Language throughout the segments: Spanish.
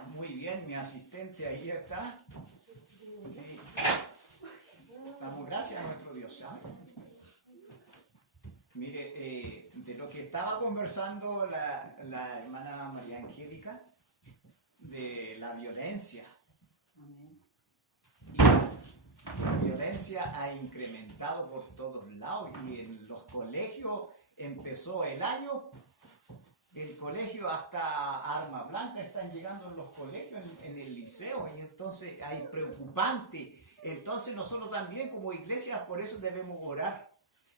Ya, muy bien, mi asistente ahí está. Sí. Damos gracias a nuestro Dios. ¿Sabe? Mire, de lo que estaba conversando la hermana María Angélica, de la violencia. Y la violencia ha incrementado por todos lados y en los colegios empezó el año. El colegio hasta arma blanca están llegando en los colegios, en el liceo, y entonces hay preocupante. Entonces nosotros también como iglesia por eso debemos orar.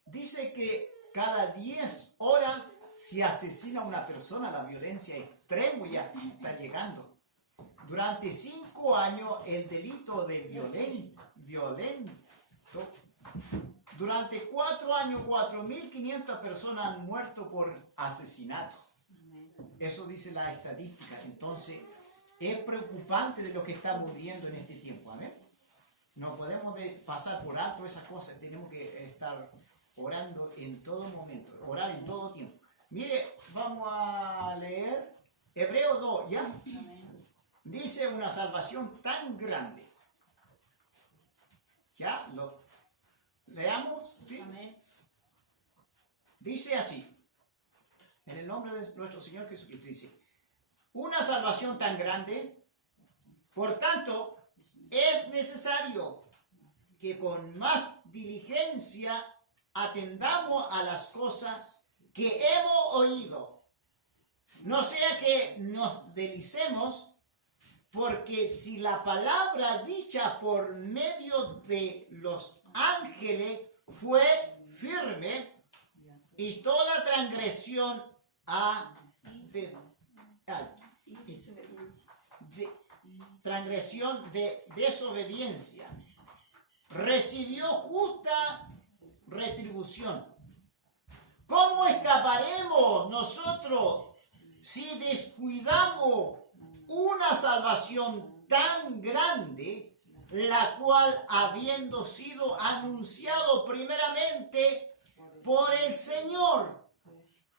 Dice que cada 10 horas se asesina a una persona, la violencia extrema ya está llegando. Durante 5 años el delito de violento. Durante 4 años 4.500 personas han muerto por asesinato. Eso dice la estadística. Entonces, es preocupante de lo que estamos viendo en este tiempo. Amén. No podemos pasar por alto esas cosas. Tenemos que estar orando en todo momento. Orar en todo tiempo. Mire, vamos a leer Hebreos 2, ¿ya? Amén. Dice una salvación tan grande. ¿Ya? ¿Lo leamos? ¿Sí? Amén. Dice así. En el nombre de nuestro Señor Jesucristo dice, una salvación tan grande, por tanto, es necesario que con más diligencia atendamos a las cosas que hemos oído. No sea que nos deslicemos, porque si la palabra dicha por medio de los ángeles fue firme, y toda transgresión transgresión de desobediencia recibió justa retribución. ¿Cómo escaparemos nosotros si descuidamos una salvación tan grande, la cual habiendo sido anunciado primeramente por el Señor,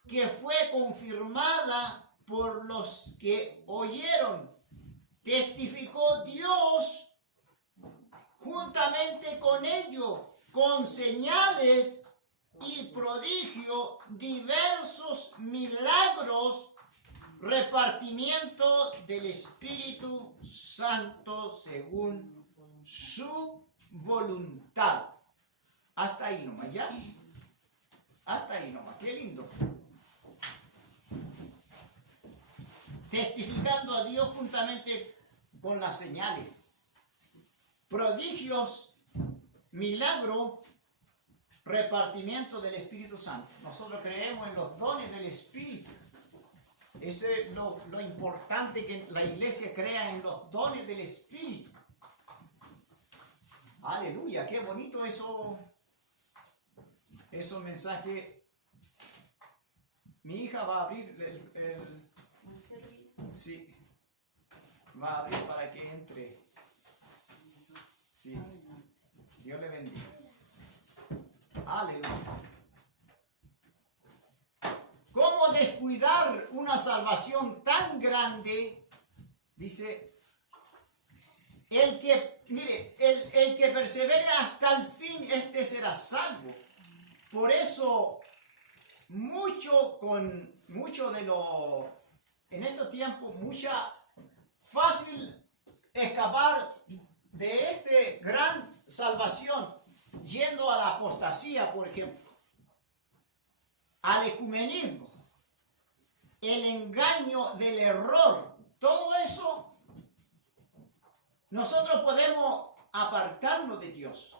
que fue confirmada por los que oyeron, testificó Dios juntamente con ellos, con señales y prodigios, diversos milagros, repartimiento del Espíritu Santo según su voluntad. Hasta ahí nomás, ¿ya? Hasta ahí nomás, qué lindo. Testificando a Dios juntamente con las señales, prodigios, milagro, repartimiento del Espíritu Santo. Nosotros creemos en los dones del Espíritu. Ese es lo importante, que la iglesia crea en los dones del Espíritu. Aleluya, qué bonito eso. Esos mensajes. Mi hija va a abrir sí, va a abrir para que entre. Sí, Dios le bendiga. Aleluya. ¿Cómo descuidar una salvación tan grande? Dice, el que persevere hasta el fin, este será salvo. Por eso, en estos tiempos, fácil escapar de esta gran salvación, yendo a la apostasía, por ejemplo, al ecumenismo, el engaño del error, todo eso, nosotros podemos apartarnos de Dios.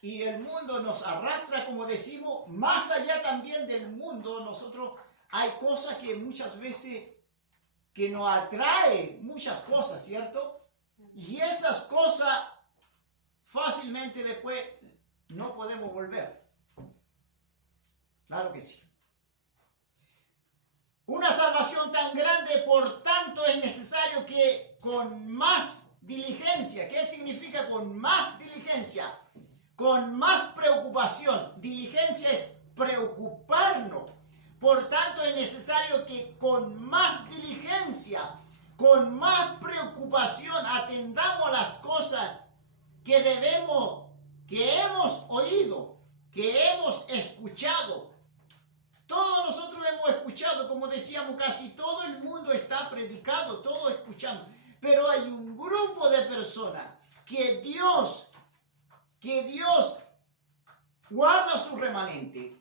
Y el mundo nos arrastra, como decimos, más allá también del mundo. Nosotros hay cosas que muchas veces que nos atraen, muchas cosas, ¿cierto? Y esas cosas fácilmente después no podemos volver. Claro que sí. Una salvación tan grande, por tanto, es necesario que con más diligencia. ¿Qué significa con más diligencia? Con más preocupación. Diligencia es preocuparnos. Por tanto, es necesario que con más diligencia con más preocupación atendamos a las cosas que que hemos oído, que hemos escuchado. Todos nosotros hemos escuchado, como decíamos, casi todo el mundo está predicando, todo escuchando. Pero hay un grupo de personas que Dios guarda su remanente.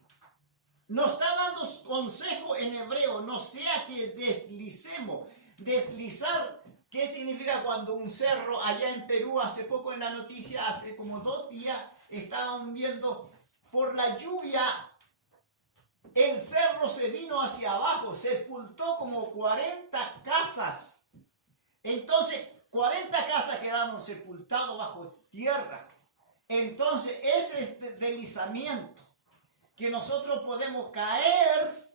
Nos está dando consejo en hebreo, no sea que deslicemos. Deslizar, ¿qué significa cuando un cerro allá en Perú, hace poco en la noticia, hace como 2 días, estaban viendo por la lluvia, el cerro se vino hacia abajo, sepultó como 40 casas. Entonces, 40 casas quedaron sepultadas bajo tierra. Entonces, ese deslizamiento que nosotros podemos caer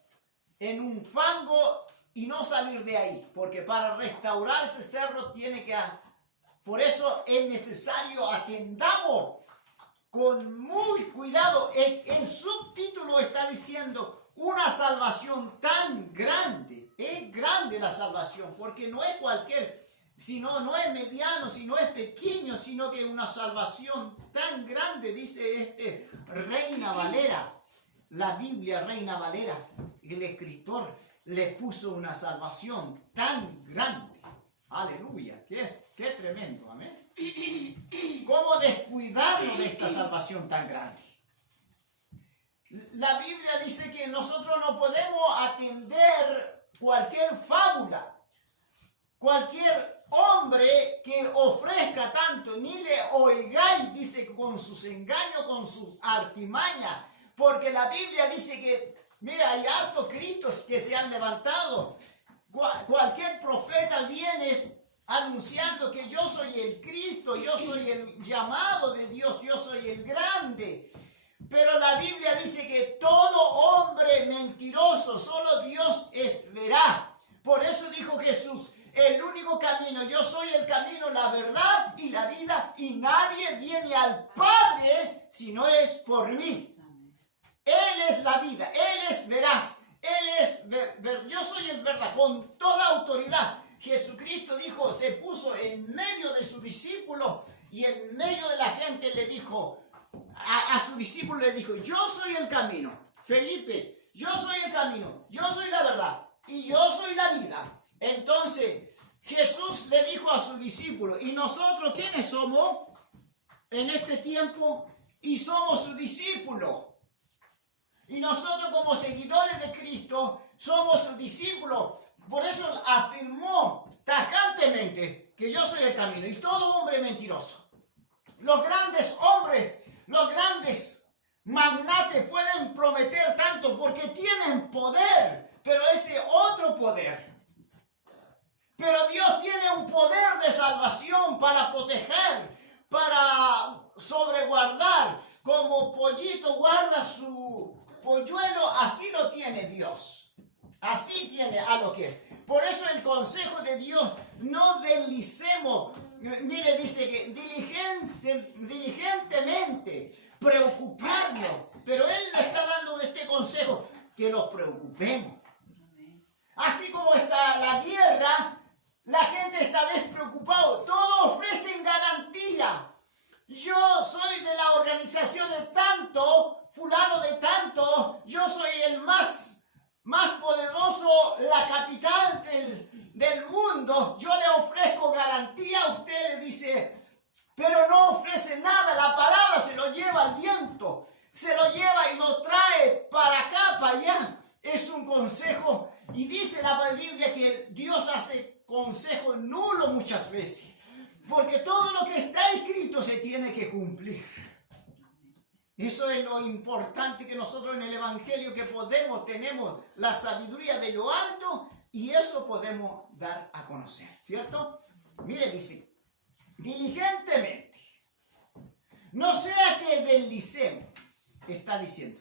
en un fango y no salir de ahí, porque para restaurar ese cerro por eso es necesario atendamos con muy cuidado. El subtítulo está diciendo una salvación tan grande. Es grande la salvación, porque no es cualquier, no es mediano, sino es pequeño, sino que una salvación tan grande, dice Reina Valera. La Biblia Reina Valera, el escritor le puso una salvación tan grande. Aleluya, qué tremendo, amén. ¿Cómo descuidarnos de esta salvación tan grande? La Biblia dice que nosotros no podemos atender cualquier fábula, cualquier hombre que ofrezca tanto, ni le oigáis, dice, con sus engaños, con sus artimañas, porque la Biblia dice que, mira, hay hartos cristos que se han levantado. Cualquier profeta viene anunciando que yo soy el Cristo, yo soy el llamado de Dios, yo soy el grande. Pero la Biblia dice que todo hombre mentiroso, solo Dios es veraz. Por eso dijo Jesús, el único camino, yo soy el camino, la verdad y la vida, y nadie viene al Padre si no es por mí. Él es la vida, Él es veraz, yo soy el verdad, con toda autoridad. Jesucristo dijo, se puso en medio de sus discípulos y en medio de la gente le dijo, a su discípulo le dijo, yo soy el camino. Felipe, yo soy el camino, yo soy la verdad y yo soy la vida. Entonces Jesús le dijo a sus discípulos, ¿y nosotros quiénes somos en este tiempo? Y somos sus discípulos. Y nosotros como seguidores de Cristo somos sus discípulos. Por eso afirmó tajantemente que yo soy el camino. Y todo hombre mentiroso. Los grandes hombres, los grandes magnates pueden prometer tanto porque tienen poder, pero ese otro poder. Pero Dios tiene un poder de salvación para proteger, para sobreguardar. Como pollito guarda su polluelo, así lo tiene Dios. Así tiene a lo que es. Por eso el consejo de Dios, no deslicemos. Mire, dice que diligentemente preocuparnos. Pero Él le está dando este consejo, que nos preocupemos. Así como está la guerra, la gente está despreocupada. Todos ofrecen garantía. Yo soy de la organización de tanto, fulano de tanto, yo soy el más poderoso, la capital del mundo, yo le ofrezco garantía. Usted le dice, pero no ofrece nada, la palabra se lo lleva al viento, se lo lleva y lo trae para acá, para allá. Es un consejo, y dice la Biblia que Dios hace consejo nulo muchas veces, porque todo lo que está escrito se tiene que cumplir. Eso es lo importante, que nosotros en el Evangelio que tenemos la sabiduría de lo alto, y eso podemos dar a conocer, ¿cierto? Mire, dice, diligentemente, no sea que deslicemos, está diciendo,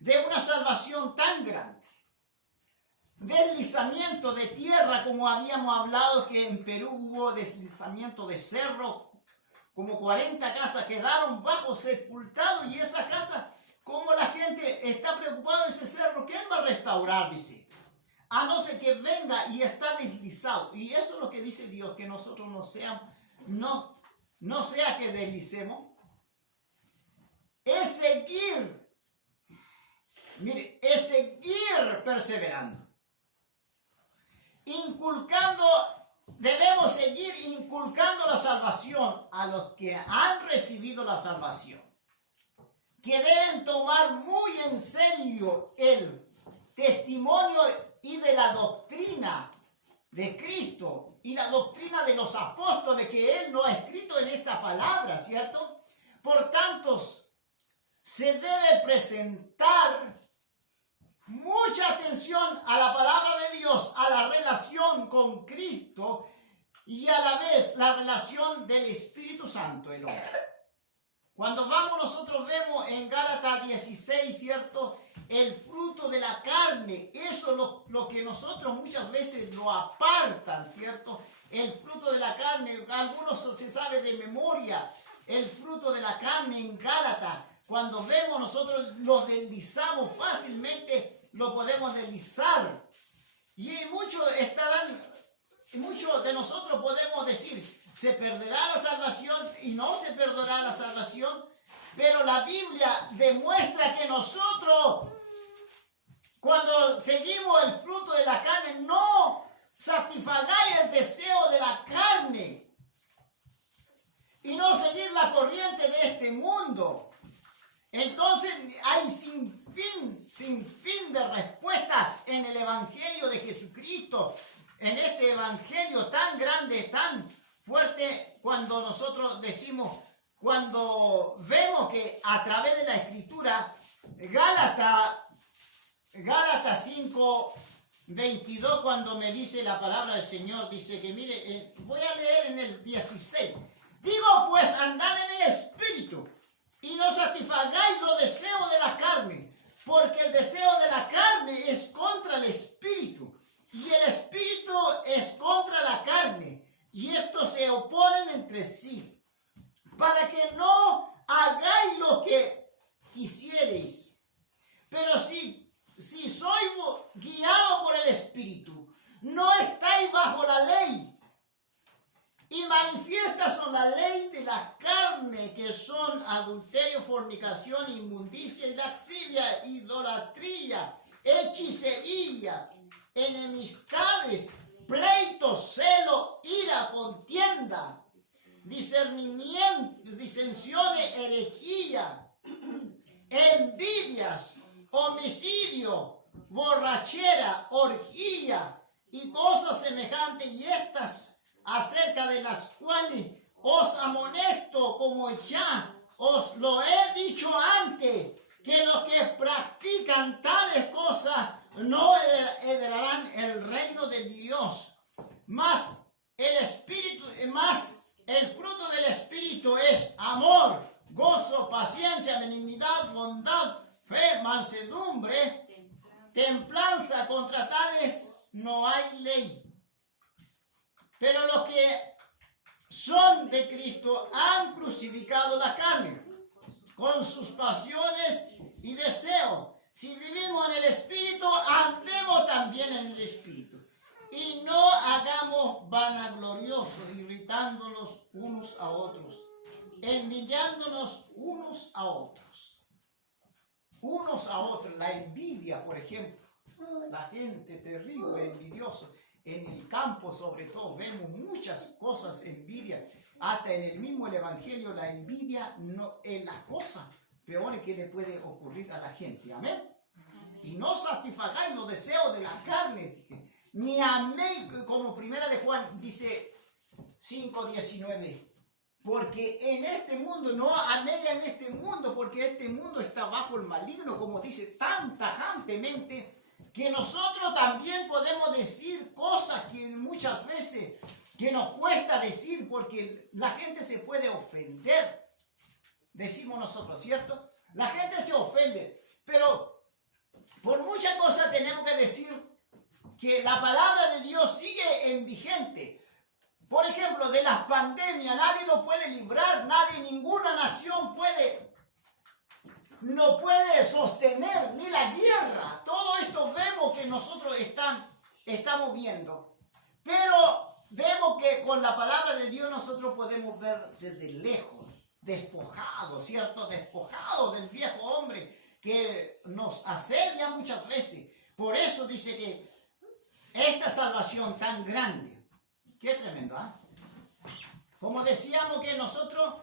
de una salvación tan grande, deslizamiento de tierra, como habíamos hablado que en Perú hubo deslizamiento de cerro, como 40 casas quedaron bajo sepultados, y esa casa, como la gente está preocupada de ese cerro, ¿quién va a restaurar? Dice, a no ser que venga y está deslizado. Y eso es lo que dice Dios, que nosotros no sea que deslicemos. Es seguir, mire, es seguir perseverando. Debemos seguir inculcando la salvación a los que han recibido la salvación, que deben tomar muy en serio el testimonio y de la doctrina de Cristo y la doctrina de los apóstoles que Él nos ha escrito en esta palabra, ¿cierto? Por tanto, se debe presentar mucha atención a la palabra de Dios, a la relación con Cristo y a la vez la relación del Espíritu Santo, el hombre. Cuando nosotros vemos en Gálatas 16, ¿cierto? El fruto de la carne, eso es lo que nosotros muchas veces lo apartan, ¿cierto? El fruto de la carne, algunos se sabe de memoria, el fruto de la carne en Gálatas. Cuando vemos nosotros lo deslizamos fácilmente, lo podemos deslizar. Y muchos de nosotros podemos decir, se perderá la salvación y no se perderá la salvación. Pero la Biblia demuestra que nosotros, cuando seguimos el fruto de la carne, no satisfagáis el deseo de la carne y no seguir la corriente de este mundo. Entonces hay sin fin de respuestas en el Evangelio de Jesucristo, en este Evangelio tan grande, tan fuerte, cuando nosotros decimos, cuando vemos que a través de la Escritura, Gálatas 5, 22, cuando me dice la palabra del Señor, dice que, mire, voy a leer en el 16. Digo, pues, andad en el Espíritu, y no satisfagáis los deseos de la carne, porque el deseo de la carne es contra el Espíritu, y el Espíritu es contra la carne, y estos se oponen entre sí, para que no hagáis lo que quisierais. Pero si sois guiados por el Espíritu, no estáis bajo la ley. Y manifiestas son la ley de la carne, que son adulterio, fornicación, inmundicia, lascivia, idolatría, hechicería, enemistades, pleitos, celo, ira, contienda, discernimiento, disensiones, herejía, envidias, homicidio, borrachera, orgía y cosas semejantes, y estas acerca de las cuales os amonesto, como ya os lo he dicho antes, que los que practican tales cosas no heredarán el reino de Dios. Mas el fruto del Espíritu es amor, gozo, paciencia, benignidad, bondad, fe, mansedumbre, templanza. Contra tales no hay ley. Pero los que son de Cristo han crucificado la carne con sus pasiones y deseos. Si vivimos en el Espíritu, andemos también en el Espíritu. Y no hagamos vanagloriosos, irritándonos unos a otros, envidiándonos unos a otros. Unos a otros. La envidia, por ejemplo. La gente terrible, envidiosa. En el campo, sobre todo, vemos muchas cosas envidia. Hasta en el mismo Evangelio, la envidia no es la cosa peor que le puede ocurrir a la gente. Amén. Y no satisfagáis los deseos de la carne, ni améis, como primera de Juan dice 5:19. Porque en este mundo, no améis en este mundo, porque este mundo está bajo el maligno, como dice tan tajantemente, que nosotros también podemos decir cosas que muchas veces que nos cuesta decir, porque la gente se puede ofender, decimos nosotros, ¿cierto? La gente se ofende, pero por muchas cosas tenemos que decir que la palabra de Dios sigue en vigente. Por ejemplo, de las pandemias, nadie lo puede librar, ninguna nación no puede sostener, ni la guerra. Todo esto vemos que nosotros están estamos viendo. Pero vemos que con la palabra de Dios nosotros podemos ver desde lejos, despojado, ¿cierto? Despojado del viejo hombre que nos asedia muchas veces. Por eso dice que esta salvación tan grande, qué tremendo, ¿ah? Como decíamos que nosotros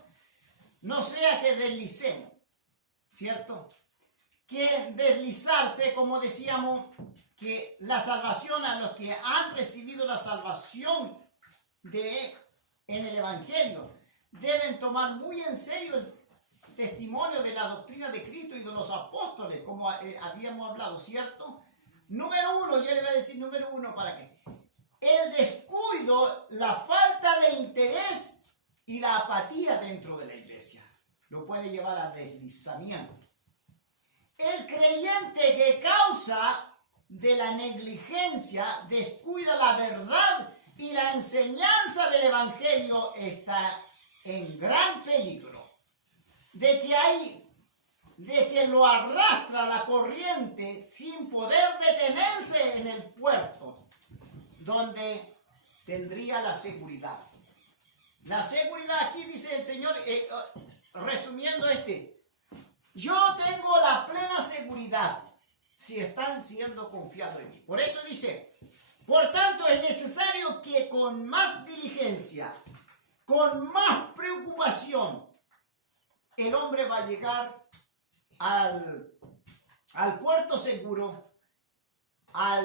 no sea que deslicemos, ¿cierto? Que deslizarse, como decíamos, que la salvación a los que han recibido la salvación en el Evangelio deben tomar muy en serio el testimonio de la doctrina de Cristo y de los apóstoles, como habíamos hablado, ¿cierto? Número uno, yo le voy a decir número uno, ¿para qué? El descuido, la falta de interés y la apatía dentro de la iglesia lo puede llevar al deslizamiento. El creyente que causa de la negligencia descuida la verdad y la enseñanza del Evangelio está en gran peligro de que lo arrastra la corriente sin poder detenerse en el puerto donde tendría la seguridad. La seguridad, aquí dice el Señor, resumiendo yo tengo la plena seguridad si están siendo confiados en mí. Por eso dice, por tanto es necesario que con más diligencia, con más preocupación, el hombre va a llegar al puerto seguro, a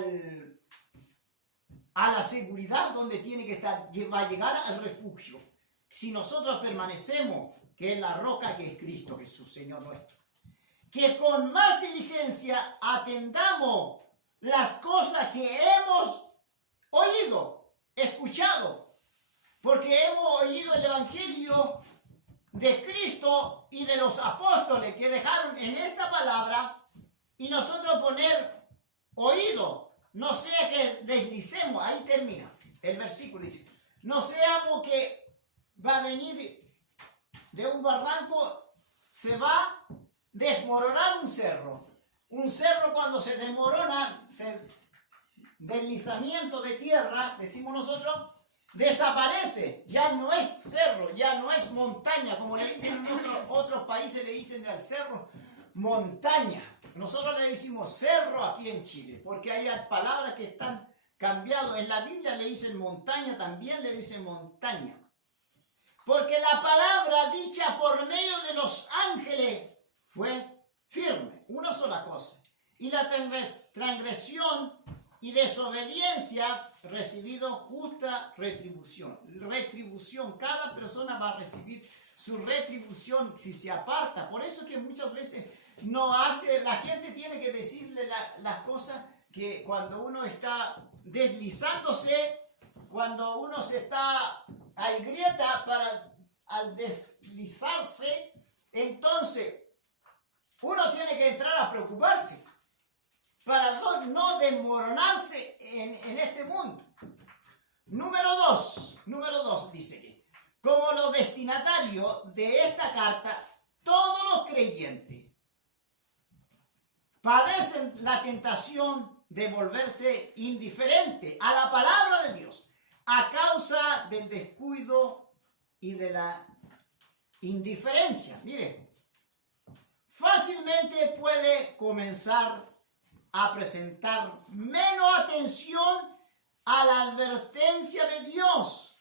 la seguridad donde tiene que estar, va a llegar al refugio. Si nosotros permanecemos, que es la roca que es Cristo Jesús, Señor nuestro. Que con más diligencia atendamos las cosas que hemos oído, escuchado, porque hemos oído el Evangelio de Cristo y de los apóstoles que dejaron en esta palabra y nosotros poner oído, no sea que deslicemos, ahí termina el versículo, dice, no seamos que va a venir de un barranco, se va a desmoronar un cerro. Un cerro cuando se desmorona, deslizamiento de tierra, decimos nosotros, desaparece. Ya no es cerro, ya no es montaña, como le dicen en otros países, le dicen al cerro montaña. Nosotros le decimos cerro aquí en Chile, porque hay palabras que están cambiadas. En la Biblia le dicen montaña, también le dicen montaña. Porque la palabra dicha por medio de los ángeles fue firme, una sola cosa. Y la transgresión y desobediencia recibido justa retribución. Retribución, cada persona va a recibir su retribución si se aparta. Por eso que muchas veces no hace, la gente tiene que decirle las cosas que cuando uno está deslizándose, cuando uno se está hay grieta al deslizarse, entonces uno tiene que entrar a preocuparse para no desmoronarse en este mundo. Número dos dice que como los destinatarios de esta carta, todos los creyentes padecen la tentación de volverse indiferente a la palabra de Dios a causa del descuido y de la indiferencia. Mire, fácilmente puede comenzar a presentar menos atención a la advertencia de Dios.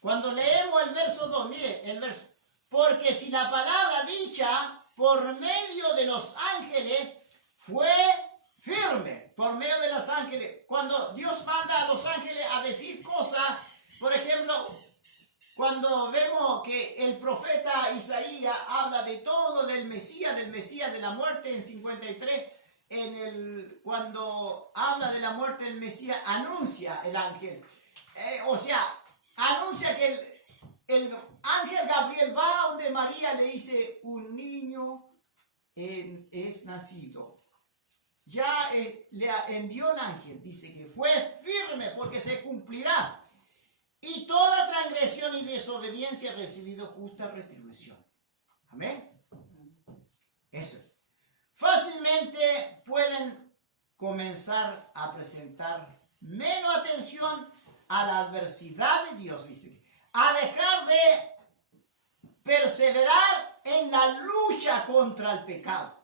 Cuando leemos el verso 2, mire el verso, porque si la palabra dicha por medio de los ángeles fue firme, por medio de los ángeles, cuando Dios manda a los ángeles a decir cosas, por ejemplo, cuando vemos que el profeta Isaías habla de todo del Mesías, de la muerte en 53, cuando habla de la muerte del Mesías, anuncia el ángel. Anuncia que el ángel Gabriel va a donde María, le dice, un niño es nacido. Ya le envió el ángel, dice que fue firme porque se cumplirá. Y toda transgresión y desobediencia ha recibido justa retribución. Amén. Eso. Fácilmente pueden comenzar a presentar menos atención a la adversidad de Dios, dice, a dejar de perseverar en la lucha contra el pecado.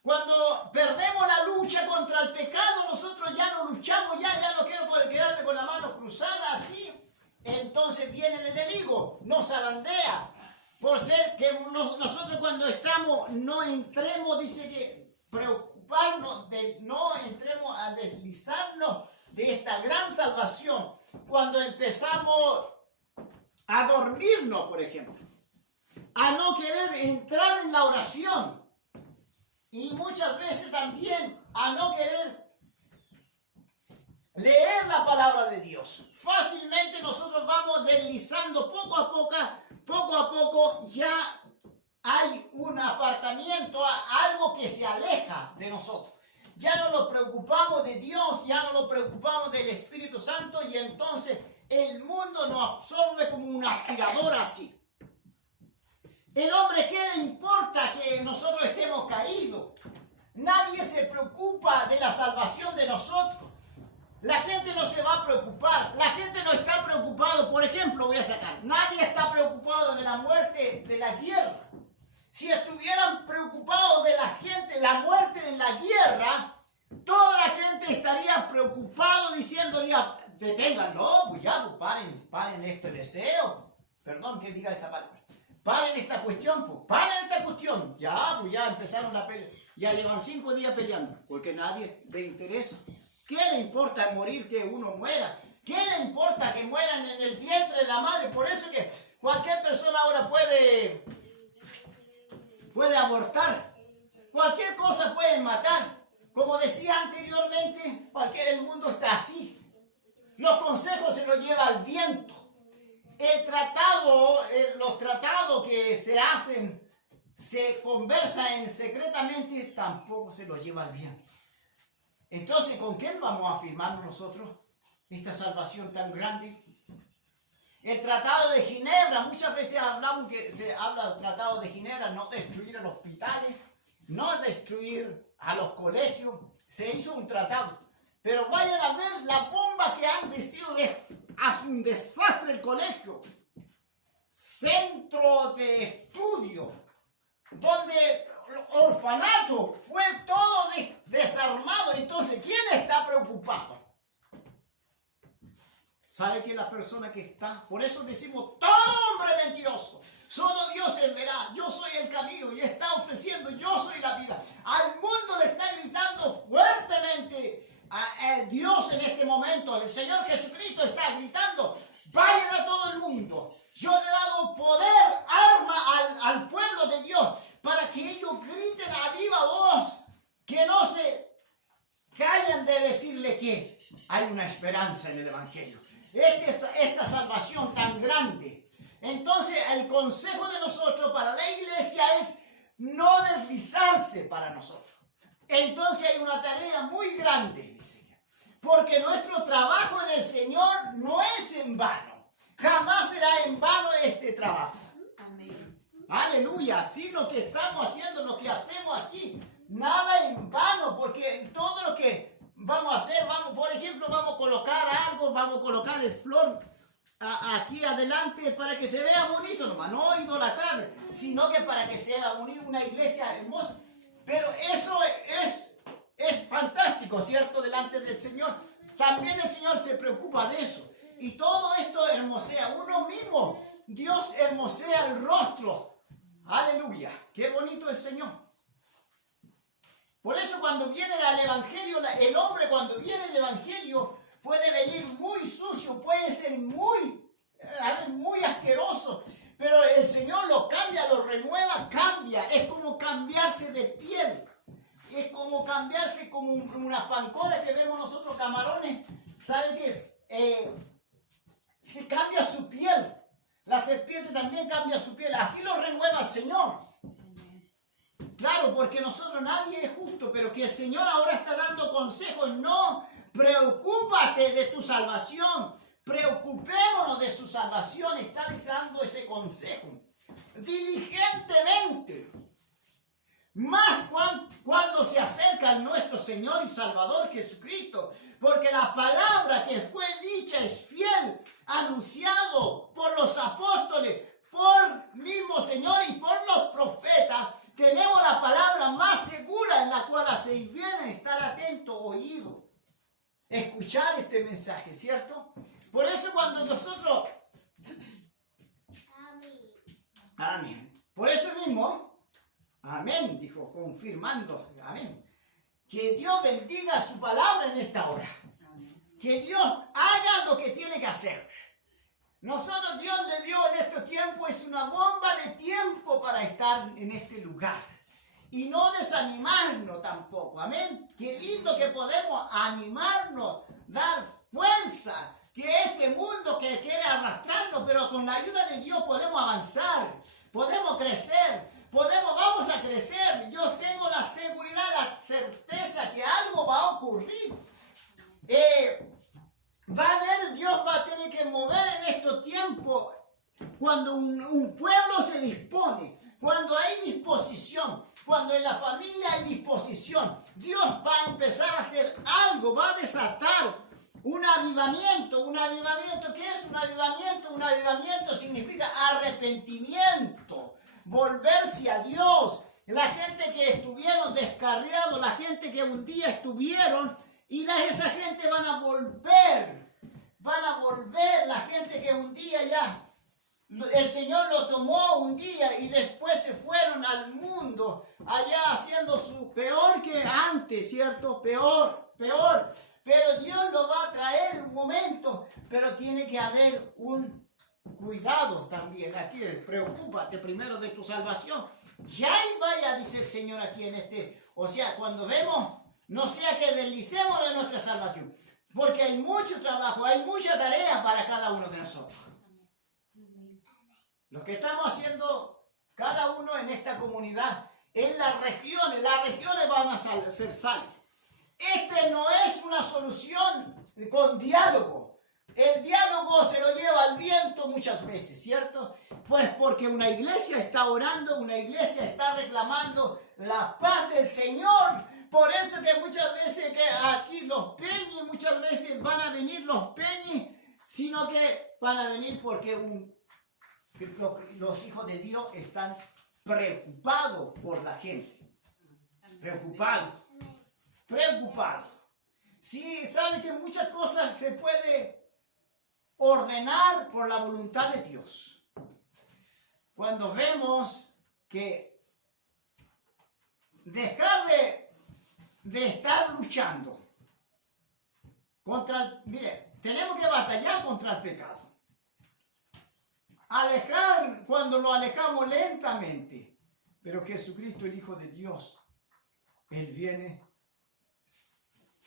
Cuando perdemos la lucha contra el pecado, nosotros ya no luchamos, ya no quiero poder quedarme con la mano cruzada así. Entonces viene el enemigo, nos zarandea. Por ser que nosotros cuando estamos, no entremos, dice que preocuparnos, no entremos a deslizarnos de esta gran salvación. Cuando empezamos a dormirnos, por ejemplo, a no querer entrar en la oración. Y muchas veces también a no querer leer la palabra de Dios. Fácilmente nosotros vamos deslizando poco a poco ya hay un apartamiento, algo que se aleja de nosotros. Ya no nos preocupamos de Dios, ya no nos preocupamos del Espíritu Santo y entonces el mundo nos absorbe como una aspiradora así. El hombre, ¿qué le importa que nosotros estemos caídos? Nadie se preocupa de la salvación de nosotros. La gente no se va a preocupar. La gente no está preocupado. Por ejemplo, voy a sacar. Nadie está preocupado de la muerte de la guerra. Si estuvieran preocupados de la muerte de la guerra, toda la gente estaría preocupado diciendo, ya, deténganlo, pues ya, pues paren este deseo. Perdón que diga esa palabra. Paren esta cuestión, pues, paren esta cuestión. Ya, pues ya empezaron la pelea. Ya llevan 5 días peleando, porque nadie le interesa. ¿Qué le importa morir que uno muera? ¿Qué le importa que mueran en el vientre de la madre? Por eso que cualquier persona ahora puede abortar. Cualquier cosa pueden matar. Como decía anteriormente, el mundo está así. Los consejos se los lleva el viento. Los tratados que se hacen, se conversan secretamente, tampoco se los lleva el viento. Entonces, ¿con quién vamos a firmarnos nosotros esta salvación tan grande? El Tratado de Ginebra, muchas veces hablamos que se habla del Tratado de Ginebra, no destruir a los hospitales, no destruir a los colegios, se hizo un tratado. Pero vayan a ver la bomba que han decidido, hace un desastre el colegio. Centro de estudio, donde orfanato, fue todo desarmado. Entonces, ¿quién está preocupado? ¿Sabe que la persona que está? Por eso decimos, todo hombre mentiroso, solo Dios es veraz, yo soy el camino, y está ofreciendo, yo soy la vida. Al mundo le está gritando fuertemente a Dios en este momento. El Señor Jesucristo está gritando, vayan a todo el mundo. Yo le he dado poder, arma al pueblo de Dios, para que ellos griten a viva voz, que no se callen de decirle que hay una esperanza en el Evangelio. Esta salvación tan grande. Entonces, el consejo de nosotros para la iglesia es no deslizarse para nosotros. Entonces, hay una tarea muy grande, dice, porque nuestro trabajo en el Señor no es en vano. Jamás será en vano este trabajo. Amén. Aleluya. Así lo que estamos haciendo, lo que hacemos aquí, nada en vano, porque todo lo que vamos a hacer, por ejemplo, vamos a colocar algo, vamos a colocar el flor aquí adelante para que se vea bonito nomás, no idolatrar, sino que para que sea bonito, una iglesia hermosa. Pero eso es fantástico, ¿cierto? Delante del Señor. También el Señor se preocupa de eso. Y todo esto hermosea uno mismo. Dios hermosea el rostro. Aleluya. Qué bonito el Señor. Por eso cuando viene el Evangelio, el hombre cuando viene el Evangelio puede venir muy sucio, puede ser muy asqueroso. Pero el Señor lo cambia, lo renueva, cambia. Es como cambiarse de piel. Es como cambiarse como una pancora que vemos nosotros, camarones. ¿Sabe qué es? Se cambia su piel. La serpiente también cambia su piel. Así lo renueva el Señor. Claro, porque nosotros nadie es justo, pero que el Señor ahora está dando consejos. No, preocúpate de tu salvación. Preocupémonos de su salvación. Está dando ese consejo. Diligentemente. Más cuando se acerca a nuestro Señor y Salvador Jesucristo, porque la palabra que fue dicha es fiel, anunciado por los apóstoles, por mismo Señor y por los profetas. Tenemos la palabra más segura en la cual hace bien estar atento, oído, escuchar este mensaje, ¿cierto? Por eso cuando nosotros... Amén. Por eso mismo... Amén, dijo, confirmando, amén. Que Dios bendiga su palabra en esta hora. Que Dios haga lo que tiene que hacer. Nosotros, Dios le dio en este tiempo, es una bomba de tiempo para estar en este lugar. Y no desanimarnos tampoco, amén. Qué lindo que podemos animarnos, dar fuerza. Que este mundo que quiere arrastrarnos, pero con la ayuda de Dios podemos avanzar, podemos crecer. Vamos a crecer. Yo tengo la seguridad, la certeza que algo va a ocurrir. Dios va a tener que mover en estos tiempos cuando un pueblo se dispone, cuando hay disposición, cuando en la familia hay disposición. Dios va a empezar a hacer algo, va a desatar un avivamiento. ¿Un avivamiento qué es? Un avivamiento significa arrepentimiento. Volverse a Dios. La gente que estuvieron descarriados, la gente que un día estuvieron, y esa gente van a volver, la gente que un día ya, el Señor lo tomó un día y después se fueron al mundo, allá haciendo su peor que antes, ¿cierto? Peor. Pero Dios lo va a traer un momento, pero tiene que haber un cuidado también aquí, preocúpate primero de tu salvación. Ya y vaya, dice el Señor aquí en o sea, cuando vemos, no sea que deslicemos de nuestra salvación, porque hay mucho trabajo, hay mucha tarea para cada uno de nosotros. Lo que estamos haciendo cada uno en esta comunidad, en las regiones van a ser salvas. No es una solución con diálogo. El diálogo se lo lleva al viento muchas veces, ¿cierto? Pues porque una iglesia está orando, una iglesia está reclamando la paz del Señor. Por eso que muchas veces que aquí los peñis, muchas veces van a venir los peñis, sino que van a venir porque los hijos de Dios están preocupados por la gente. Preocupados. Sí, saben que muchas cosas se puede ordenar por la voluntad de Dios. Cuando vemos que dejar de estar luchando tenemos que batallar contra el pecado. Cuando lo alejamos lentamente, pero Jesucristo, el Hijo de Dios, Él viene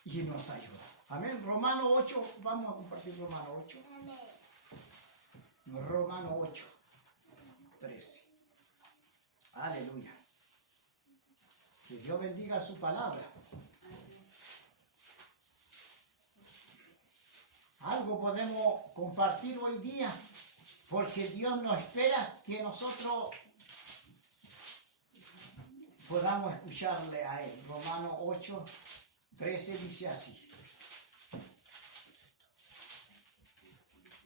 y nos ayuda. Amén. Romano 8, vamos a compartir Romano 8. Romano 8, 13. Aleluya. Que Dios bendiga su palabra. Algo podemos compartir hoy día, porque Dios nos espera que nosotros podamos escucharle a Él. Romano 8, 13 dice así.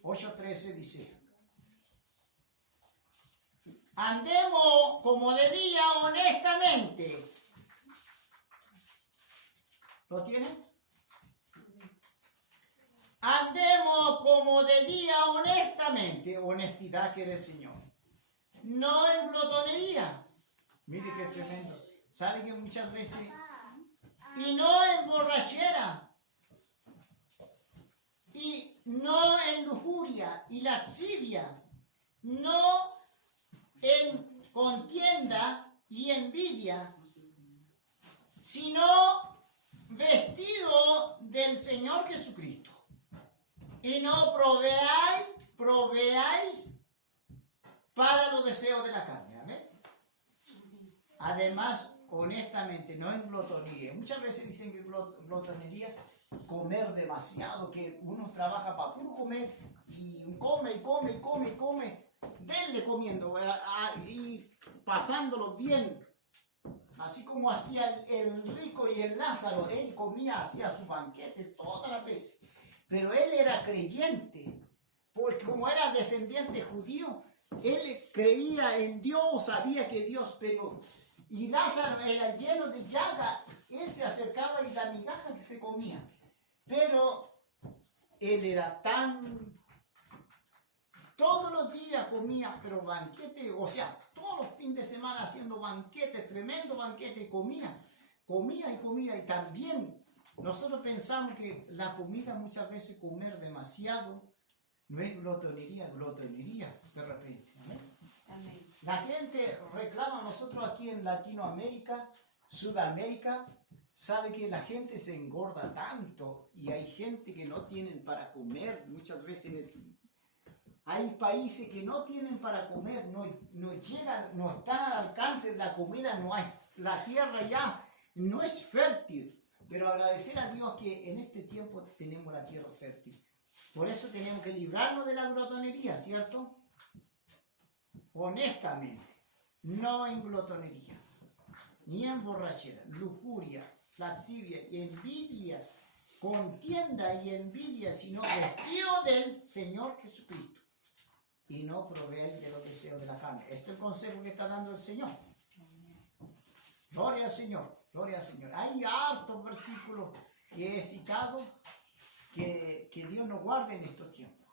8:13 dice: andemos como de día honestamente. ¿Lo tienen? Andemos como de día honestamente. Honestidad que del Señor. No en glotonería. Mire qué tremendo. ¿Sabe que muchas veces? Y no en borrachera. Y no en lujuria y lascivia, no en contienda y envidia, sino vestido del Señor Jesucristo. Y no proveáis para los deseos de la carne. Amén. Además, honestamente, no en glotonería. Muchas veces dicen que glotonería, comer demasiado, que uno trabaja para puro comer y come, denle comiendo y pasándolo bien, así como hacía el rico y el Lázaro, él comía, hacía su banquete todas las veces. Pero él era creyente, porque como era descendiente judío, él creía en Dios, sabía que Dios, y Lázaro era lleno de llaga, él se acercaba y la migaja que se comía. Pero él era todos los días comía, pero banquete, o sea, todos los fines de semana haciendo banquete, tremendo banquete, comía y comía. Y también nosotros pensamos que la comida muchas veces comer demasiado no es glotonería de repente. ¿Amén? Amén. La gente reclama, nosotros aquí en Latinoamérica, Sudamérica, sabe que la gente se engorda tanto y hay gente que no tienen para comer muchas veces. Hay países que no tienen para comer, no llegan, no están al alcance de la comida, no hay. La tierra ya no es fértil, pero agradecer a Dios que en este tiempo tenemos la tierra fértil. Por eso tenemos que librarnos de la glotonería, ¿cierto? Honestamente, no en glotonería, ni en borrachera, lujuria, lascivia y envidia, contienda y envidia, sino vestido del Señor Jesucristo. Y no proveéis de los deseos de la carne. Este es el consejo que está dando el Señor. Gloria al Señor, gloria al Señor. Hay hartos versículos que he citado que Dios nos guarde en estos tiempos.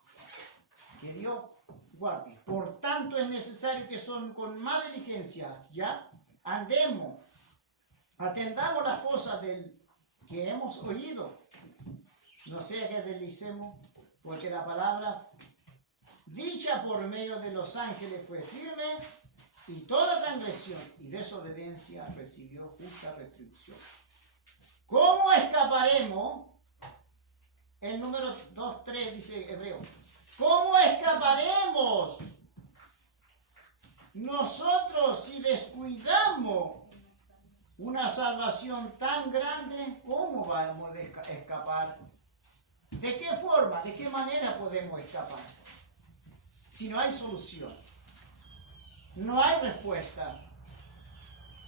Que Dios guarde. Por tanto es necesario que son con más diligencia, ya, andemos, atendamos las cosas que hemos oído. No sea que deslicemos, porque la palabra dicha por medio de los ángeles fue firme, y toda transgresión y desobediencia recibió justa retribución. ¿Cómo escaparemos? El número 2:3 dice Hebreo. ¿Cómo escaparemos nosotros si descuidamos una salvación tan grande? ¿Cómo vamos a escapar? ¿De qué forma? ¿De qué manera podemos escapar? Si no hay solución, no hay respuesta,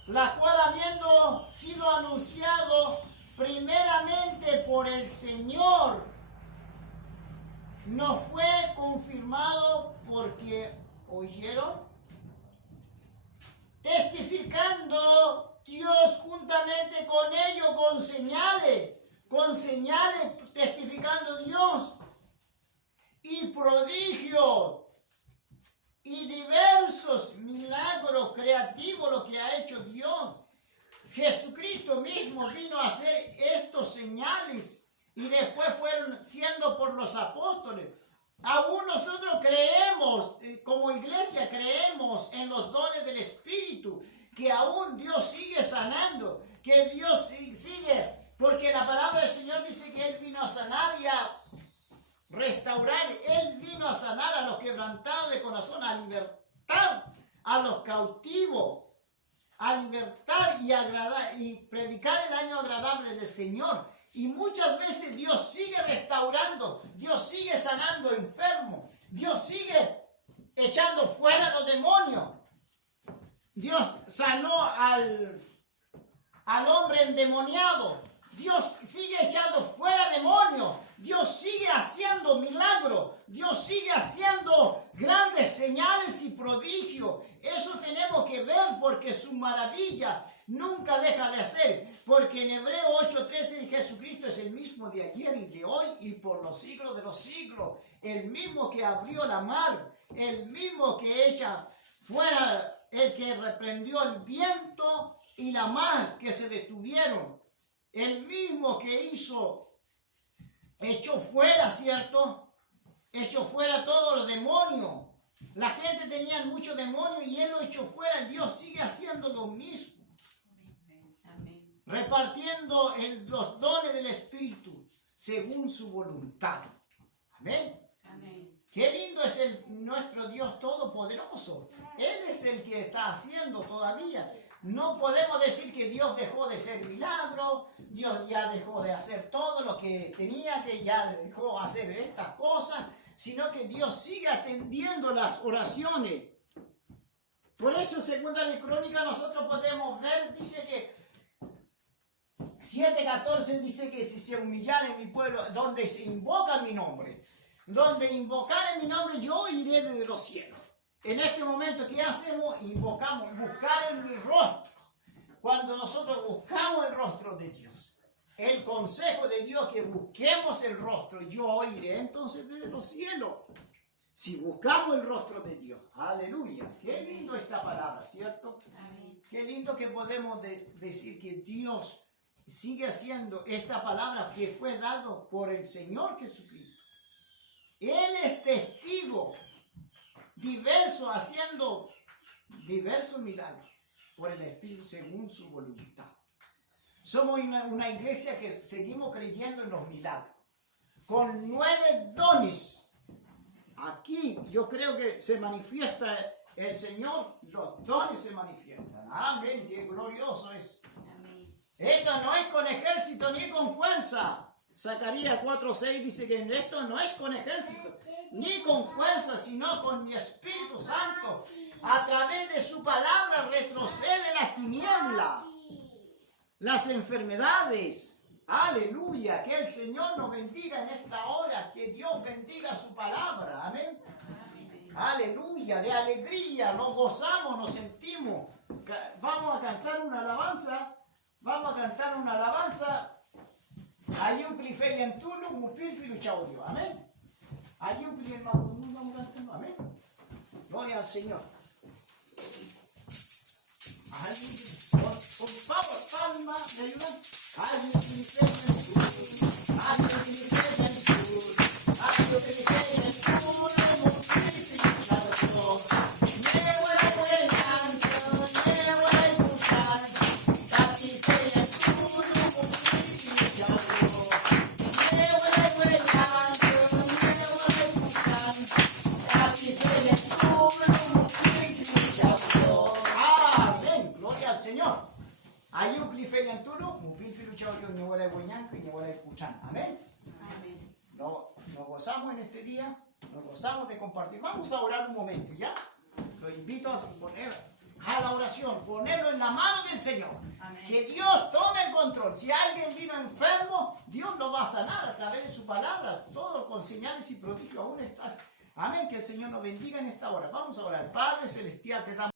la cual habiendo sido anunciado primeramente por el Señor, no fue confirmado porque oyeron, testificando Dios juntamente con ellos con señales testificando Dios y prodigios y diversos milagros creativos lo que ha hecho Dios. Jesucristo mismo vino a hacer estos señales y después fueron siendo por los apóstoles. Aún nosotros creemos, como iglesia creemos en los dones del Espíritu, que aún Dios sigue sanando, que Dios sigue, porque la palabra del Señor dice que Él vino a sanar y a restaurar. Él vino a sanar a los quebrantados de corazón, a libertar a los cautivos, a libertar y predicar el año agradable del Señor. Y muchas veces Dios sigue restaurando, Dios sigue sanando enfermos, Dios sigue echando fuera los demonios. Dios sanó al hombre endemoniado. Dios sigue echando fuera demonios. Dios sigue haciendo milagros. Dios sigue haciendo grandes señales y prodigios. Eso tenemos que ver porque su maravilla nunca deja de hacer. Porque en Hebreo 8:13 Jesucristo es el mismo de ayer y de hoy y por los siglos de los siglos. El mismo que abrió la mar. El mismo que echa fuera, el que reprendió el viento y la mar que se detuvieron. El mismo que echó fuera, ¿cierto? Echó fuera todos los demonios. La gente tenía muchos demonios y Él lo echó fuera. Dios sigue haciendo lo mismo. Amén. Repartiendo los dones del Espíritu según su voluntad. Amén. Amén. Qué lindo es nuestro Dios Todopoderoso. Él es el que está haciendo todavía. No podemos decir que Dios dejó de hacer milagros, Dios ya dejó de hacer todo lo que tenía, que ya dejó de hacer estas cosas, sino que Dios sigue atendiendo las oraciones. Por eso, segunda de Crónica, nosotros podemos ver, dice que 7:14 dice que si se humillara en mi pueblo, donde se invoca mi nombre, donde invocar en mi nombre, yo iré desde los cielos. En este momento, ¿qué hacemos? Invocamos, buscar el rostro. Cuando nosotros buscamos el rostro de Dios, el consejo de Dios que busquemos el rostro, yo iré entonces desde los cielos. Si buscamos el rostro de Dios, aleluya. Qué lindo esta palabra, ¿cierto? Amén. Qué lindo que podemos decir que Dios sigue haciendo esta palabra que fue dado por el Señor Jesucristo. Él es testigo diverso, haciendo diversos milagros por el Espíritu según su voluntad. Somos una iglesia que seguimos creyendo en los milagros, con 9 dones. Aquí yo creo que se manifiesta el Señor, los dones se manifiestan. Amén, qué glorioso es. Amén. Esto no es con ejército ni con fuerza. Zacarías 4:6 dice que esto no es con ejército ni con fuerza, sino con mi Espíritu Santo. A través de su palabra retrocede las tinieblas, las enfermedades. Aleluya, que el Señor nos bendiga en esta hora, que Dios bendiga su palabra. Amén. Amén. Aleluya, de alegría, nos gozamos, nos sentimos. Vamos a cantar una alabanza. Vamos a cantar una alabanza. Hay un clife y en tulo, mupil filuchaudio. Amén. Hay un clife en vamos cantando. Amén. Gloria al Señor. Por favor, palma, ¿me ayudan? Hay un clife en tulo. Hay un clife en tulo. Hay un clife en tulo, mupil filuchaudio. Llevo el buen canto, llevo el gusano. Aquí estoy en tulo, mupil filuchaudio. Llevo el buen canto, llevo el gusano. Aquí estoy en tulo, mupil filuchaudio. Ah, bien, gloria al Señor. Hay un clife en tulo, mupil filuchaudio, llevo el buen canto y llevo el gusano. Amén. Amén. Nos gozamos en este día, nos gozamos de compartir. Vamos a orar un momento, ¿ya? Lo invito a poner a la oración, ponerlo en la mano del Señor. Amén. Que Dios tome el control. Si alguien vino enfermo, Dios lo va a sanar a través de su palabra. Todo con señales y prodigios aún está. Amén. Que el Señor nos bendiga en esta hora. Vamos a orar. Padre Celestial, te damos